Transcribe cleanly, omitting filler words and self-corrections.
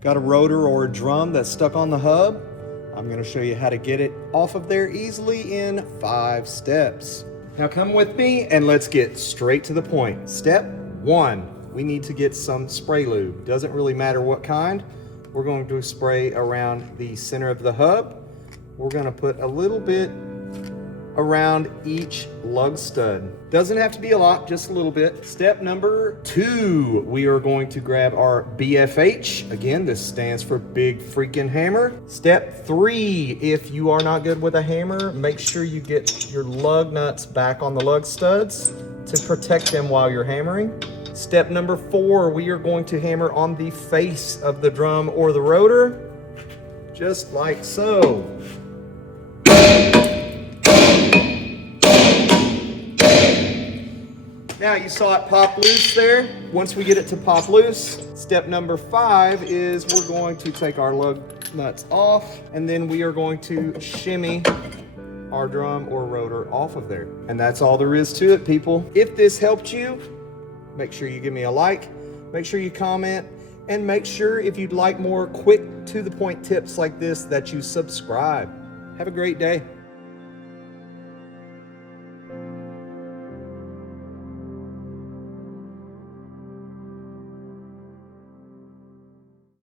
Got a rotor or a drum that's stuck on the hub? I'm going to show you how to get it off of there easily in 5 steps. Now come with me and let's get straight to the point. Step 1, we need to get some spray lube. Doesn't really matter what kind. We're going to spray around the center of the hub. We're going to put a little bit around each lug stud. Doesn't have to be a lot, just a little bit. Step number 2, we are going to grab our BFH. Again, this stands for big freaking hammer. Step 3, if you are not good with a hammer, make sure you get your lug nuts back on the lug studs to protect them while you're hammering. Step number 4, we are going to hammer on the face of the drum or the rotor, just like so. Now you saw it pop loose there. Once we get it to pop loose, step number 5 is we're going to take our lug nuts off, and then we are going to shimmy our drum or rotor off of there. And that's all there is to it, people. If this helped you, make sure you give me a like, make sure you comment, and make sure if you'd like more quick to the point tips like this that you subscribe. Have a great day.